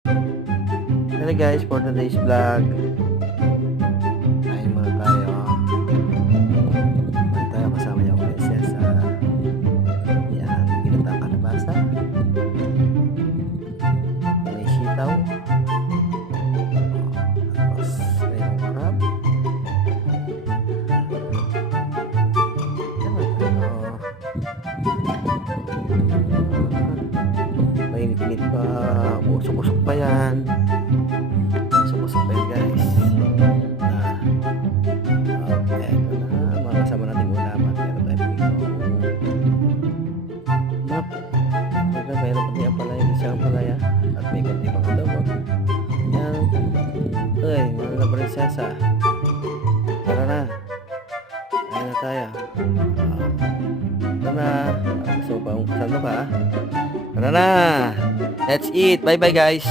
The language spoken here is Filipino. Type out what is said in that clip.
Hello guys, for today's vlog. Kain muna tayo. Kain tayo kasama niya ulit siya sa yan, ginatang kalabasa. May sitaw. Tapos may crab. Mainit-init pa. Usok-usok pa yan. Usok-usok pa yan guys. Okay, ito na. Mga kasama natin ulaman. Meron tayo map. Mayroon pati ang palaya. Isang palaya. At may konti pang adobo. Yan. Uy, mga prinsesa. Tara na. Ayan na tayo. Tara na. Gusto mo pa kung kasama ka. Tara na. Let's eat. Bye bye guys.